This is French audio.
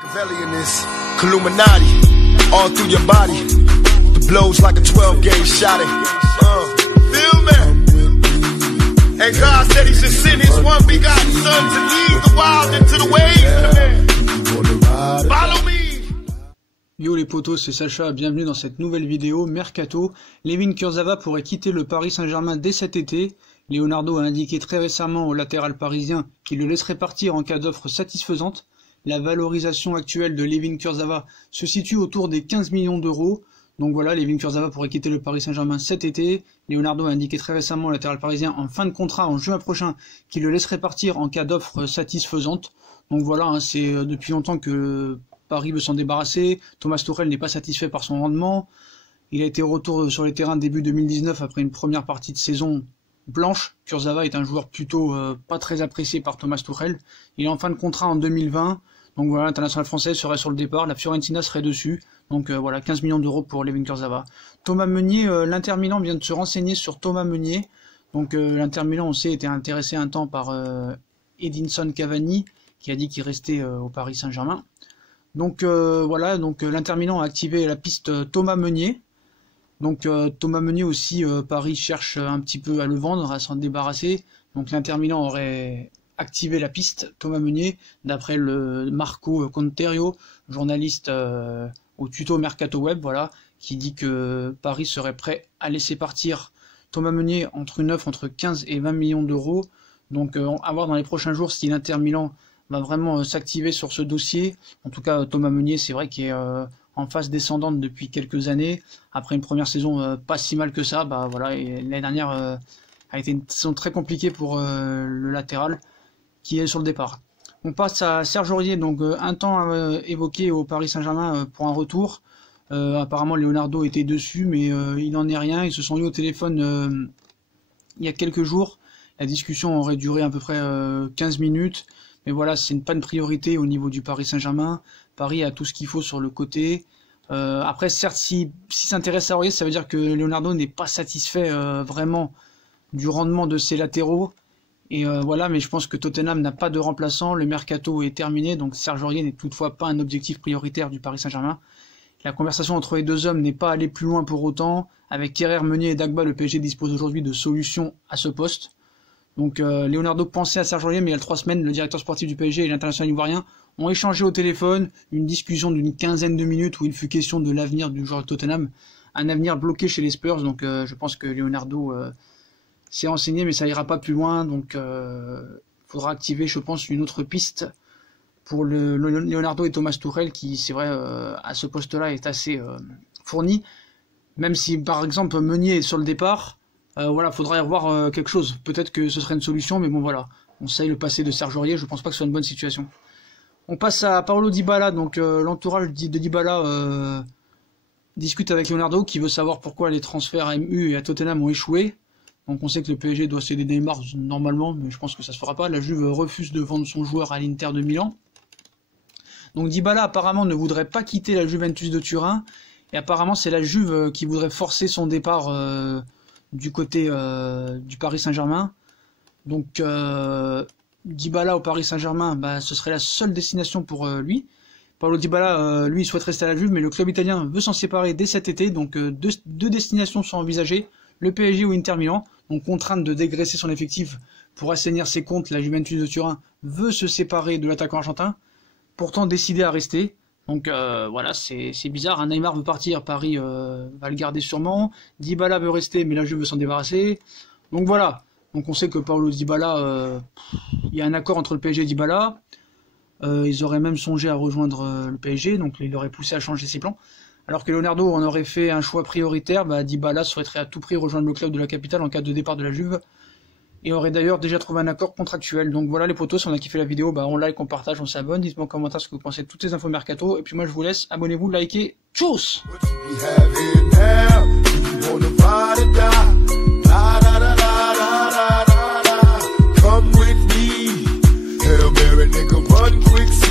Machiavellian is Illuminati all through your body. The blows like a 12-gauge shot. Feel me? And God said He should send His one begotten Son to lead the wild into the ways. Follow me. Yo les potos, c'est Sacha, bienvenue dans cette nouvelle vidéo Mercato. Layvin Kurzawa pourrait quitter le Paris Saint-Germain dès cet été. Leonardo a indiqué très récemment au latéral parisien qu'il le laisserait partir en cas d'offre satisfaisante. La valorisation actuelle de Layvin Kurzawa se situe autour des 15 millions d'euros. Donc voilà, Layvin Kurzawa pourrait quitter le Paris Saint-Germain cet été. Leonardo a indiqué très récemment au latéral parisien en fin de contrat en juin prochain qu'il le laisserait partir en cas d'offre satisfaisante. Donc voilà, hein, c'est depuis longtemps que Paris veut s'en débarrasser. Thomas Tuchel n'est pas satisfait par son rendement. Il a été au retour sur les terrains début 2019 après une première partie de saison blanche. Kurzawa est un joueur plutôt pas très apprécié par Thomas Tuchel. Il est en fin de contrat en 2020. Donc voilà, l'international français serait sur le départ. La Fiorentina serait dessus. Donc voilà, 15 millions d'euros pour Layvin Kurzawa. Thomas Meunier, l'Inter Milan vient de se renseigner sur Thomas Meunier. Donc l'Inter Milan, on sait, était intéressé un temps par Edinson Cavani, qui a dit qu'il restait au Paris Saint-Germain. Donc voilà, donc l'Inter Milan a activé la piste Thomas Meunier. Donc Thomas Meunier aussi, Paris cherche un petit peu à le vendre, à s'en débarrasser. Donc l'Inter Milan aurait activé la piste Thomas Meunier, d'après le Marco Conterio, journaliste au tuto Mercato Web, voilà, qui dit que Paris serait prêt à laisser partir Thomas Meunier entre une offre entre 15 et 20 millions d'euros. Donc à voir dans les prochains jours si l'Inter Milan va vraiment s'activer sur ce dossier. En tout cas, Thomas Meunier, c'est vrai qu'il est en phase descendante depuis quelques années. Après une première saison pas si mal que ça, bah voilà, l'année dernière a été une saison très compliquée pour le latéral qui est sur le départ. On passe à Serge Aurier, donc un temps évoqué au Paris Saint-Germain pour un retour. Apparemment, Leonardo était dessus, mais il n'en est rien. Ils se sont eu au téléphone il y a quelques jours. La discussion aurait duré à peu près 15 minutes. Mais voilà, c'est pas une priorité au niveau du Paris Saint-Germain. Paris a tout ce qu'il faut sur le côté. Après, certes, s'il s'intéresse à Aurier, ça veut dire que Leonardo n'est pas satisfait vraiment du rendement de ses latéraux. Et voilà, mais je pense que Tottenham n'a pas de remplaçant. Le mercato est terminé, donc Serge Aurier n'est toutefois pas un objectif prioritaire du Paris Saint-Germain. La conversation entre les deux hommes n'est pas allée plus loin pour autant. Avec Kerrer, Meunier et Dagba, le PSG dispose aujourd'hui de solutions à ce poste. Donc Leonardo pensait à Serge Aurier, mais il y a 3 semaines, le directeur sportif du PSG et l'international ivoirien ont échangé au téléphone, une discussion d'une quinzaine de minutes où il fut question de l'avenir du joueur de Tottenham, un avenir bloqué chez les Spurs. Donc je pense que Leonardo s'est renseigné, mais ça ira pas plus loin. Donc faudra activer, je pense, une autre piste pour Leonardo et Thomas Tuchel, qui, c'est vrai, à ce poste-là est assez fourni. Même si, par exemple, Meunier est sur le départ, voilà, faudra y revoir quelque chose. Peut-être que ce serait une solution, mais bon voilà. On sait le passé de Serge Aurier, je pense pas que ce soit une bonne situation. On passe à Paulo Dybala, donc l'entourage de Dybala discute avec Leonardo, qui veut savoir pourquoi les transferts à MU et à Tottenham ont échoué. Donc on sait que le PSG doit céder Neymar normalement, mais je pense que ça se fera pas. La Juve refuse de vendre son joueur à l'Inter de Milan. Donc Dybala apparemment ne voudrait pas quitter la Juventus de Turin, et apparemment c'est la Juve qui voudrait forcer son départ du côté du Paris Saint-Germain. Donc Dybala au Paris Saint-Germain, bah, ce serait la seule destination pour lui. Paulo Dybala, lui, il souhaite rester à la Juve, mais le club italien veut s'en séparer dès cet été. Donc deux destinations sont envisagées, le PSG ou Inter Milan. Donc contrainte de dégraisser son effectif pour assainir ses comptes, la Juventus de Turin veut se séparer de l'attaquant argentin, pourtant décidé à rester. Donc voilà, c'est bizarre, Neymar veut partir, Paris va le garder sûrement, Dybala veut rester, mais la Juve veut s'en débarrasser. Donc voilà, donc on sait que Paulo Dybala, il y a un accord entre le PSG et Dybala, ils auraient même songé à rejoindre le PSG, donc il aurait poussé à changer ses plans. Alors que Leonardo en aurait fait un choix prioritaire, bah, Dybala souhaiterait à tout prix rejoindre le club de la capitale en cas de départ de la Juve, et aurait d'ailleurs déjà trouvé un accord contractuel. Donc voilà les potos, si on a kiffé la vidéo, bah on like, on partage, on s'abonne, dites-moi en commentaire ce que vous pensez de toutes ces infos mercato, et puis moi je vous laisse, abonnez-vous, likez, tchuss. Come with me, Hail Mary, nigga, run quick.